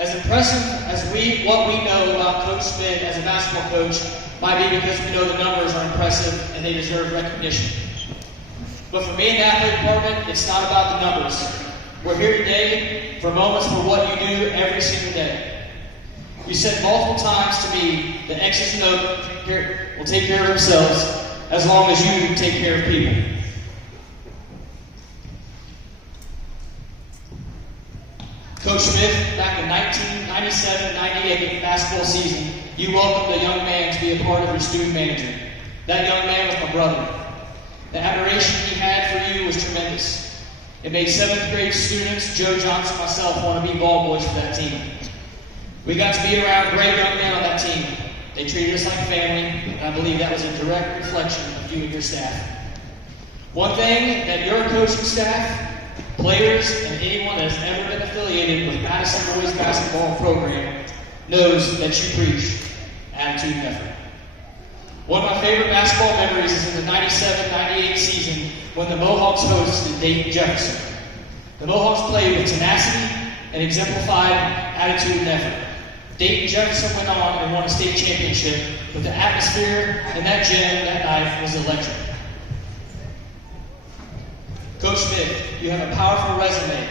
As impressive as what we know about Coach Smith as a basketball coach might be because we know the numbers are impressive and they deserve recognition. But for me in the athletic department, it's not about the numbers. We're here today for moments for what you do every single day. You said multiple times to me that X's and O's will take care of themselves as long as you take care of people. Coach Smith, back in 1997-98 basketball season, you welcomed a young man to be a part of your student manager. That young man was my brother. The admiration he had for you was tremendous. It made 7th grade students, Joe Johnson and myself, want to be ball boys for that team. We got to be around great young men on that team. They treated us like family, and I believe that was a direct reflection of you and your staff. One thing that your coaching staff, players, and anyone that has ever been affiliated with Madison Boys basketball program knows that you preach attitude and effort. One of my favorite basketball memories is in the 97-98 season when the Mohawks hosted Dayton Jefferson. The Mohawks played with tenacity and exemplified attitude and effort. Dayton Jefferson went on and won a state championship, but the atmosphere in that gym that night was electric. Coach Smith, you have a powerful resume,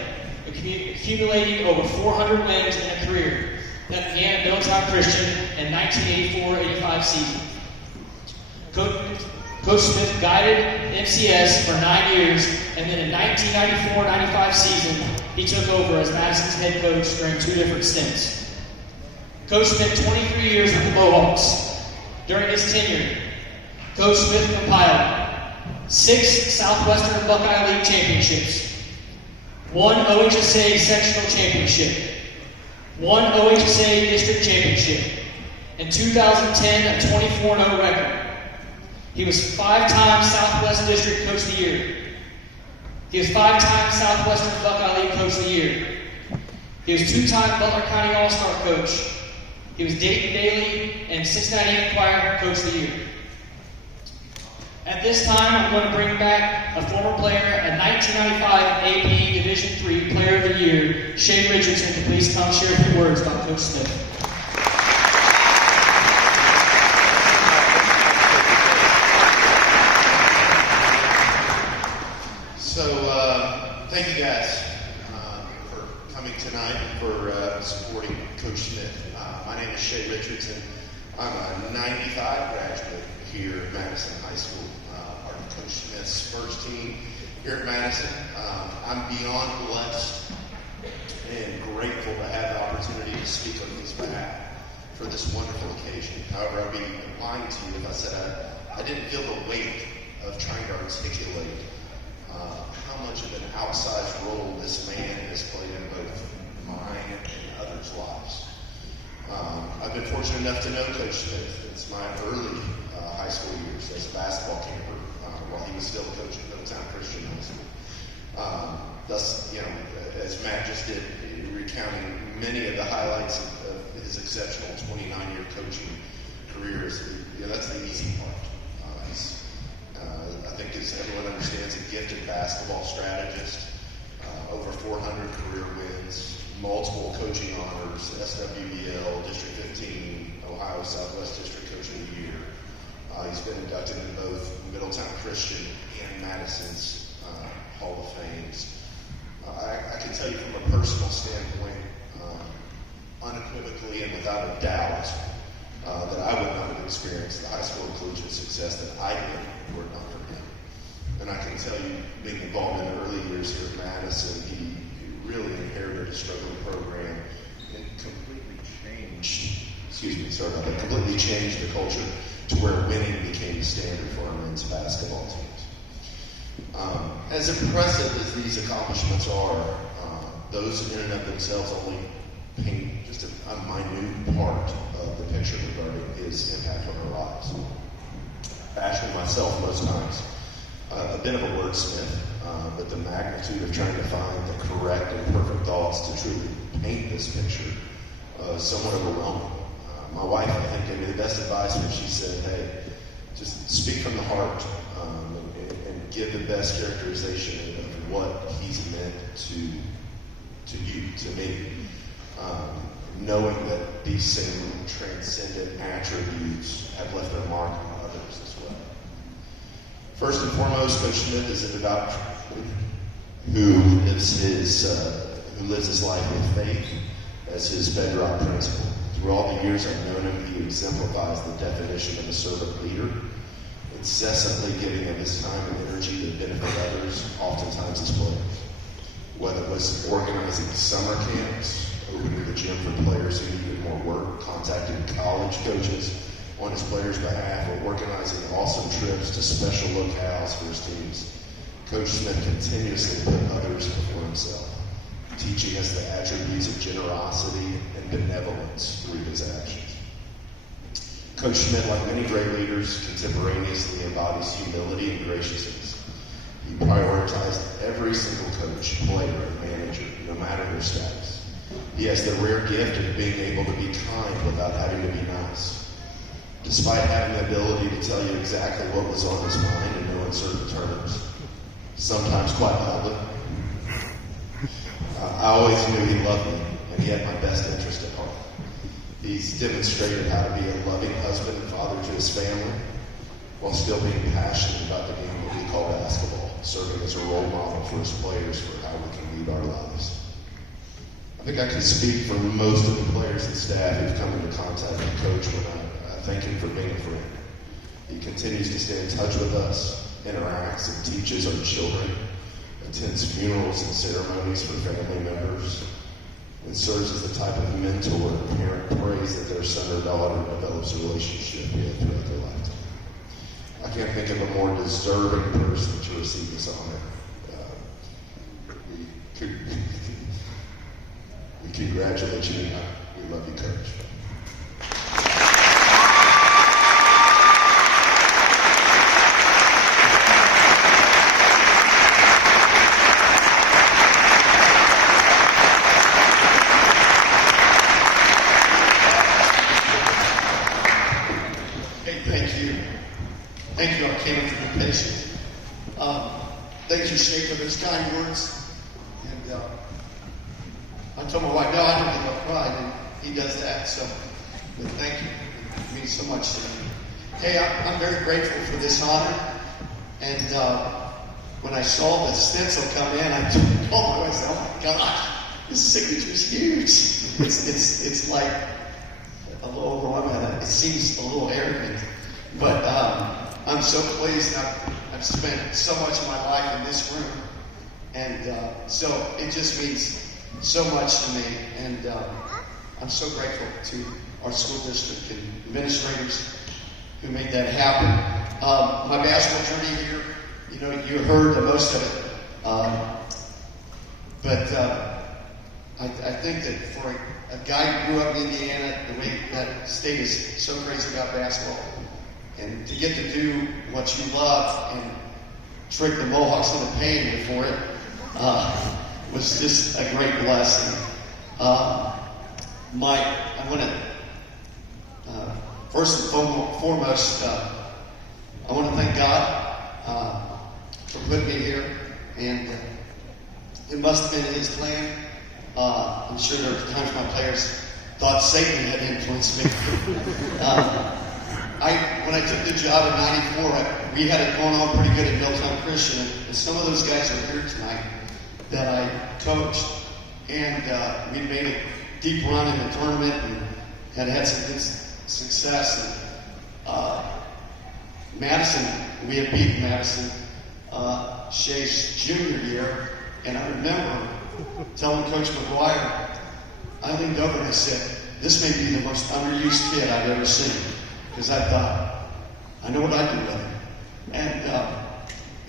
accumulating over 400 wins in a career that began at Middletown Christian in 1984-85 season. Coach Smith guided MCS for 9 years, and then in 1994-95 season, he took over as Madison's head coach during 2 different stints. Coach spent 23 years with the Mohawks. During his tenure, Coach Smith compiled 6 Southwestern Buckeye League championships, 1 OHSA sectional championship, 1 OHSA district championship, in 2010 a 24-0 record. He was 5-time Southwest District Coach of the Year. He was 5-time Southwestern Buckeye League Coach of the Year. He was 2-time Butler County All-Star Coach. He was Dayton Daily and Cincinnati Enquirer Coach of the Year. At this time, I'm going to bring back a former player, a 1995 AP Division III Player of the Year, Shay Richardson, to please come share a few words about Coach Smith. Thank you guys for coming tonight and for supporting Coach Smith. My name is Shay Richardson. I'm a 95 graduate here at Madison High School, part of Coach Smith's first team here at Madison. I'm beyond blessed and grateful to have the opportunity to speak on his behalf for this wonderful occasion. However, I'd be lying to you if I said I didn't feel the weight of trying to articulate how much of an outsized role this man has played in both mine and others' lives. I've been fortunate enough to know Coach Smith. It's my early high school years as a basketball camper while he was still coaching Middletown Christian High School. Thus, as Matt just did, recounting many of the highlights of his exceptional 29-year coaching career, that's the easy part. I think, as everyone understands, a gifted basketball strategist, over 400 career wins, multiple coaching honors, SWBL, District 15, Ohio Southwest District Coach of the Year. He's been inducted in both Middletown Christian and Madison's Hall of Fames. I can tell you from a personal standpoint, unequivocally and without a doubt, that I would not have experienced the high school collegiate success that I did were it not for him. And I can tell you, being involved in the early years here at Madison, he really inherited a struggling program and completely changed the culture to where winning became the standard for our men's basketball teams. As impressive as these accomplishments are, those in and of themselves only paint just a minute part of the picture regarding his impact on our lives. Fashioning myself most times a bit of a wordsmith, but the magnitude of trying to find the correct and perfect thoughts to truly paint this picture is somewhat overwhelming. My wife, I think, gave me the best advice when she said, hey, just speak from the heart and give the best characterization of what he's meant to you, to me. knowing that these same transcendent attributes have left their mark on others as well. First and foremost, Coach Smith is a devout who lives his life with faith as his bedrock principle. Through all the years I've known him, he exemplifies the definition of a servant leader, incessantly giving of his time and energy to benefit others, oftentimes his players. Whether it was organizing summer camps, opening the gym for players who needed more work, contacting college coaches on his players' behalf, or organizing awesome trips to special locales for his teams, Coach Smith continuously put others before himself, teaching us the attributes of generosity and benevolence through his actions. Coach Smith, like many great leaders, contemporaneously embodies humility and graciousness. He prioritized every single coach, player, and manager, no matter their status. He has the rare gift of being able to be kind without having to be nice. Despite having the ability to tell you exactly what was on his mind in no uncertain terms, sometimes quite loudly. I always knew he loved me, and he had my best interest at heart. He's demonstrated how to be a loving husband and father to his family, while still being passionate about the game that we call basketball, serving as a role model for his players for how we can lead our lives. I think I can speak for most of the players and staff who've come into contact with Coach when I thank him for being a friend. He continues to stay in touch with us, interacts and teaches our children, attends funerals and ceremonies for family members, and serves as the type of mentor a parent prays that their son or daughter develops a relationship with throughout their lifetime. I can't think of a more deserving person to receive this honor. We congratulate you tonight. We love you, Coach. Thank you, Arcana, for your patience. Thank you, Shay, for those kind words. And I told my wife, no, I don't think I'll cry. And he does that, so but thank you. It means so much to me. Hey, I'm very grateful for this honor. And when I saw the stencil come in, I told my wife, oh my gosh, this signature is huge. It's like a little overwhelming. It seems a little arrogant. But I'm so pleased. I've spent so much of my life in this room. And so it just means so much to me. And I'm so grateful to our school district and administrators who made that happen. My basketball journey here, you heard the most of it. But I think that for a guy who grew up in Indiana, the way that state is so crazy about basketball, and to get to do what you love and trick the Mohawks into paying you for it was just a great blessing. Mike, I want to, first and foremost, I want to thank God for putting me here. And it must have been His plan. I'm sure there were times my players thought Satan had influenced me. When I took the job in '94, we had it going on pretty good at Milltown Christian, and some of those guys are here tonight that I coached, and we made a deep run in the tournament and had some good success. And Madison, we had beaten Madison Shay's junior year, and I remember telling Coach McGuire, I leaned over and I said, "This may be the most underused kid I've ever seen." Because I thought, I know what I do with him.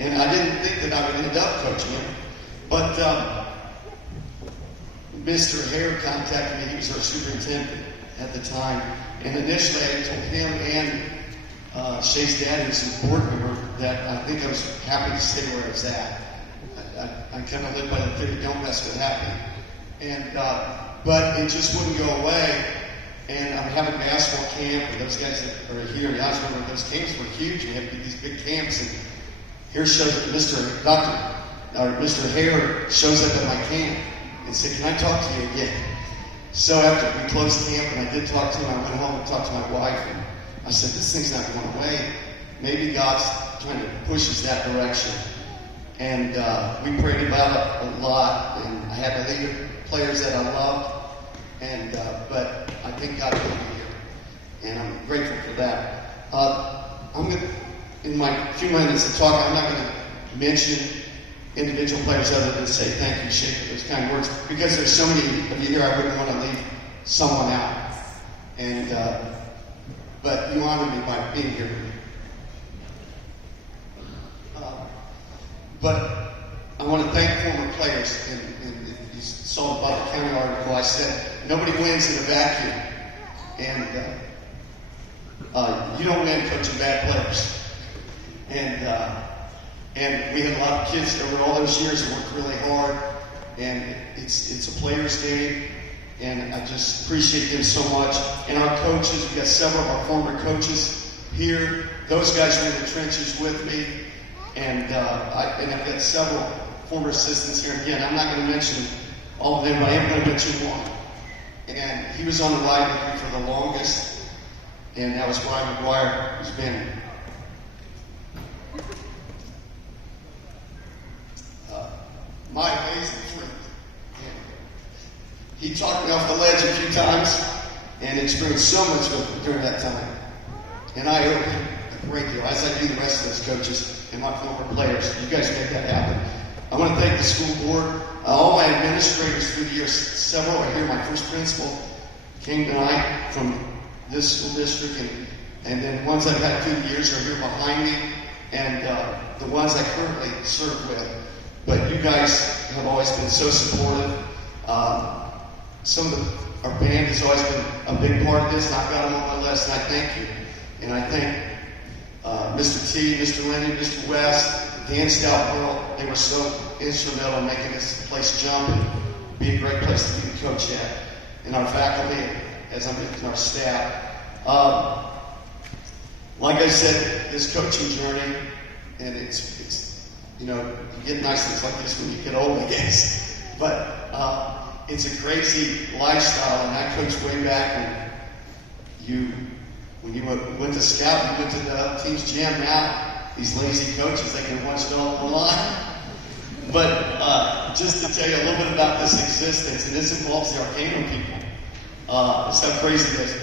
And I didn't think that I would end up coaching him. But Mr. Hare contacted me. He was our superintendent at the time. And initially I told him and Shay's dad, who's a board member, that I think I was happy to stay where I was at. I kind of live by the theory, don't mess with happy. And but it just wouldn't go away. And I'm having basketball camp, and those guys that are here in Osborne, those camps were huge. We had these big camps, and here shows up Mr. Hare shows up at my camp and said, "Can I talk to you again?" So after we closed camp, and I did talk to him, I went home and talked to my wife, and I said, this thing's not going away. Maybe God's trying to push us that direction. And we prayed about it a lot, and I had to leave players that I loved, and but I think God put me here, and I'm grateful for that. I'm going to, in my few minutes of talk, I'm not going to mention individual players other than say thank you, Shay, for those kind words, because there's so many of you here, I wouldn't want to leave someone out. And but you honor me by being here. But I want to thank former players. And you saw the Butler County article. I said nobody wins in a vacuum, and you don't win coaching bad players. And we had a lot of kids over all those years that worked really hard, and it's a player's game, and I just appreciate them so much. And our coaches, we've got several of our former coaches here. Those guys were in the trenches with me, and I've got several former assistants here. Again, I'm not going to mention all of them, but I am going to mention one. And he was on the line with me for the longest, and that was Brian McGuire, who's been my amazing friend. He talked me off the ledge a few times and experienced so much with me during that time. And I owe him a great deal, as I do the rest of those coaches and my former players. You guys make that happen. I want to thank the school board, all my administrators through the years. Several are here. My first principal came tonight from this school district, and then ones I've had through the years are here behind me, and the ones I currently serve with. But you guys have always been so supportive. Our band has always been a big part of this, and I've got them on my list, and I thank you. And I thank Mr. T, Mr. Lenny, Mr. West, Dan Stoutwell. They were so instrumental in making this place jump and be a great place to be the coach at. And our faculty, as I mentioned, our staff. Like I said, this coaching journey, and it's you get nice things like this when you get old, I guess. But it's a crazy lifestyle, and I coached way back when you went to scout, you went to the team's gym. Now, these lazy coaches, they can watch it all online. But just to tell you a little bit about this existence, and this involves the Arcanum people. It's how crazy it is.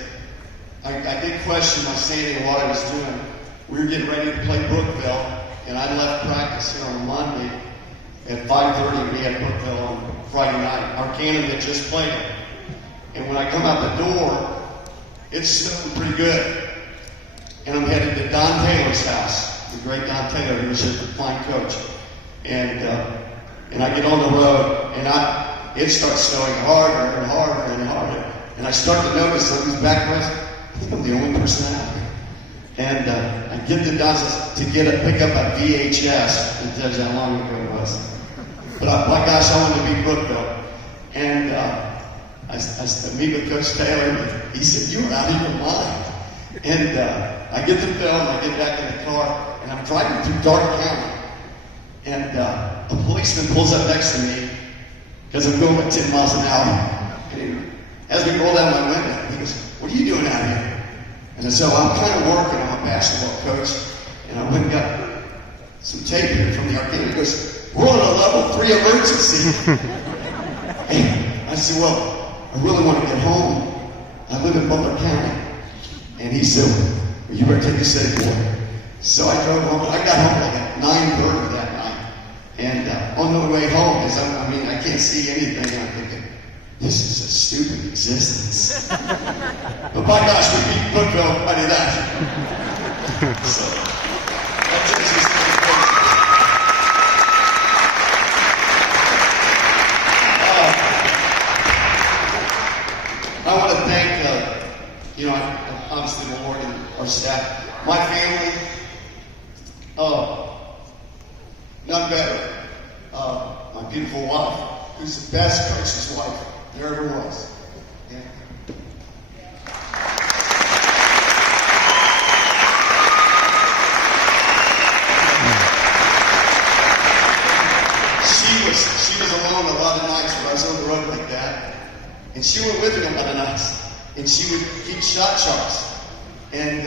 I did question my sanity and what I was doing. We were getting ready to play Brookville, and I left practice here on Monday at 5:30. We had Brookville on Friday night. Arcanum had just played it. And when I come out the door, it's snowing pretty good. And I'm headed to Don Taylor's house, the great Don Taylor, who was a fine coach. And I get on the road, and it starts snowing harder and harder and harder. And I start to notice on these back roads, I think I'm the only person out here. And I get to Don's to pick up a VHS. It tells you how long ago it was. But my gosh, I wanted to be Brookville. And I meet with Coach Taylor, and he said, "You're out of your mind." And I get the film, I get back in the car, and I'm driving through Dark County. And a policeman pulls up next to me because I'm going at 10 miles an hour. And as we roll down my window, he goes, "What are you doing out here?" And I said, "Well, I'm kind of working. I'm a basketball coach." And I went and got some tape here from the arcade. He goes, "We're on a level 3 emergency." And I said, "Well, I really want to get home. I live in Butler County." And he said, "Well, you better take a city boy." So I drove home. I got home like at 9:30 that night. And on the way home, as I can't see anything, and I'm thinking, this is a stupid existence. But by gosh, we beat Brookville, I did that. So, that's just I want to thank, obviously the Lord and our staff, my family, none better. My beautiful wife, who's the best coach's wife there ever was. Yeah. She was alone a lot of nights when I was on the road like that. And she went with me on the nights. And she would keep shot charts. And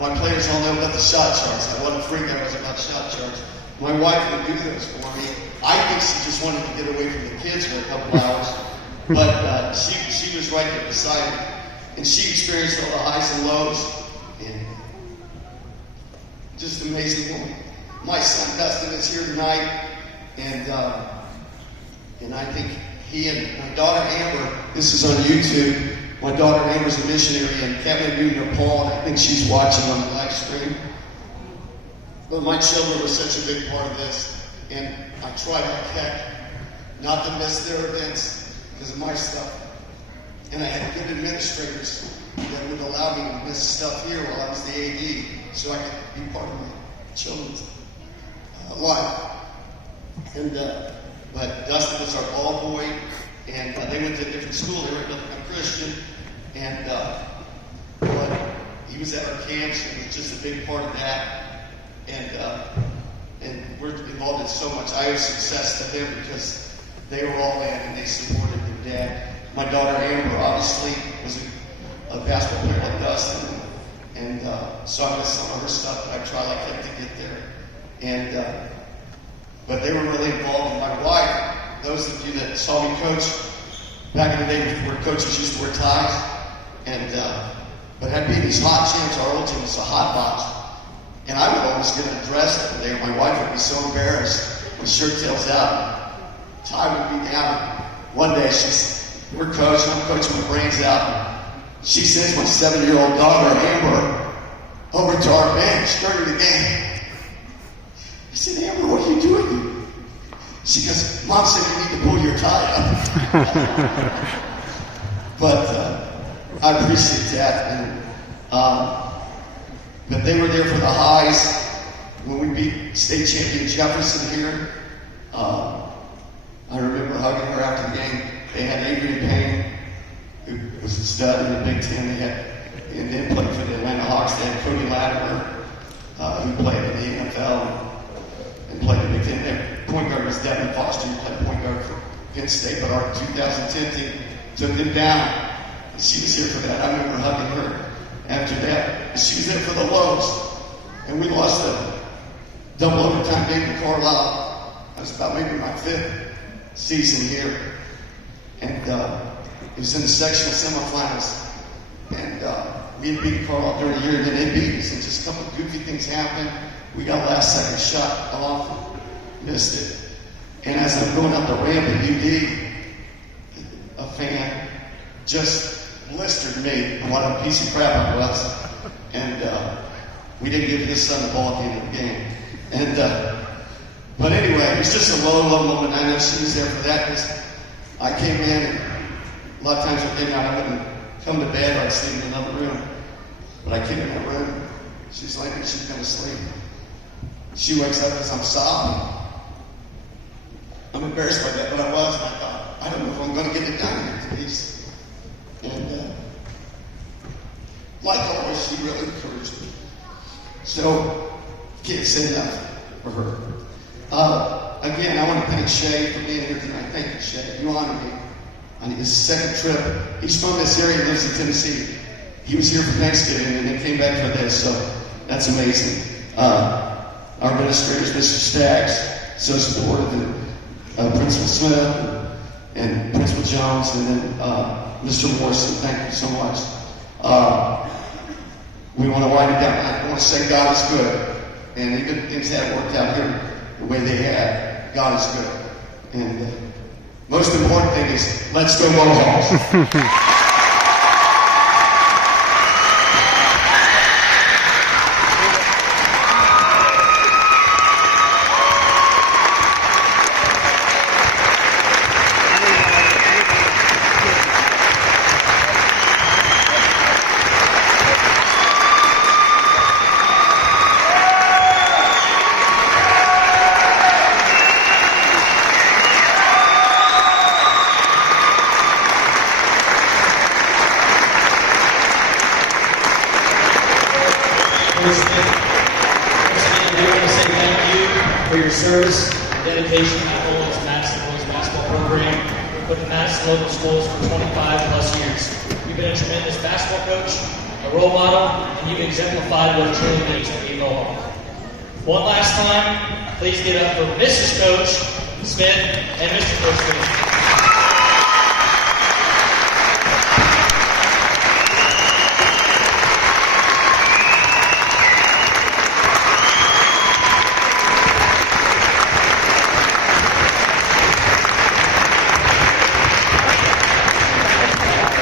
my players all know about the shot charts. I wasn't freaked out about shot charts. My wife would do those for me. I think she just wanted to get away from the kids for a couple hours. But she was right there beside me. And she experienced all the highs and lows. And just an amazing woman. My son Dustin is here tonight. And I think he and my daughter Amber, this is on YouTube. My daughter Amber's a missionary in Kathmandu, Nepal, and I think she's watching on the live stream. But my children were such a big part of this, and I tried like heck not to miss their events because of my stuff. And I had good administrators that would allow me to miss stuff here while I was the AD, so I could be part of my children's life. And but Dustin was our ball boy, and they went to a different school. They were a Christian, and but he was at our camps, and was just a big part of that. And we're involved in so much. I owe success to them because they were all in and they supported their dad. My daughter Amber obviously was a basketball player like Dustin, and so I missed some of her stuff, but I try like heck to get there. And but they were really involved. And my wife, those of you that saw me coach back in the day before coaches used to wear ties, and but I'd be in these hot gyms. Our old gym was a hot box. And I would always get undressed every day. My wife would be so embarrassed when shirt tails out. Tie would be down. One day we're coaching, I'm coaching my brains out. She sends my 7-year-old daughter, Amber, over to our bench during the game. I said, Amber, what are you doing? She goes, Mom said you need to pull your tie up. But I appreciate that. And, but they were there for the highs. When we beat state champion Jefferson here, I remember hugging her after the game. They had Adrian Payne, who was a stud in the Big Ten. And then played for the Atlanta Hawks. They had Cody Latimer, who played in the NFL and played in the Big Ten. Their point guard was Devin Foster, who played point guard for Penn State. But our 2010 team took them down. And she was here for that. I remember hugging her. After that, she was there for the lows, and we lost a double overtime game in Carlisle. That was about maybe my 5th season here, and it was in the sectional semifinals. And we had beaten Carlisle during the year, and then they beat us, and just a couple of goofy things happened. We got a last-second shot off, missed it, and as I'm going up the ramp at UD, a fan just blistered me on what a piece of crap I was. And we didn't give his son the ball at the end of the game. And but anyway, it was just a low moment. I know she was there for that because I came in, and a lot of times at midnight I wouldn't come to bed or I'd sleep in another room. But I came in that room, she's like, she's going to sleep. She wakes up because I'm sobbing. I'm embarrassed by that, but I was, and I thought, I don't know if I'm going to get it done here today. And like always, she really encouraged me. So, can't say enough for her. Again, I want to thank Shay for being here tonight. Thank you, Shay. You honor me on his second trip. He's from this area, lives in Tennessee. He was here for Thanksgiving and then came back for this, so that's amazing. Our administrators, Mr. Staggs, so supportive, and Principal Smith and Principal Jones, and then Mr. Morrison, thank you so much. We want to wind it down. I want to say God is good. And even if things haven't worked out here the way they had, God is good. And most important thing is, let's go Mohawks. For your service and dedication to Madison Boys basketball program. with the Madison local schools for 25 plus years. You've been a tremendous basketball coach, a role model, and you've exemplified what it truly means to be a Mohawk. One last time, please give it up for Mrs. Coach Smith and Mr. Coach Smith.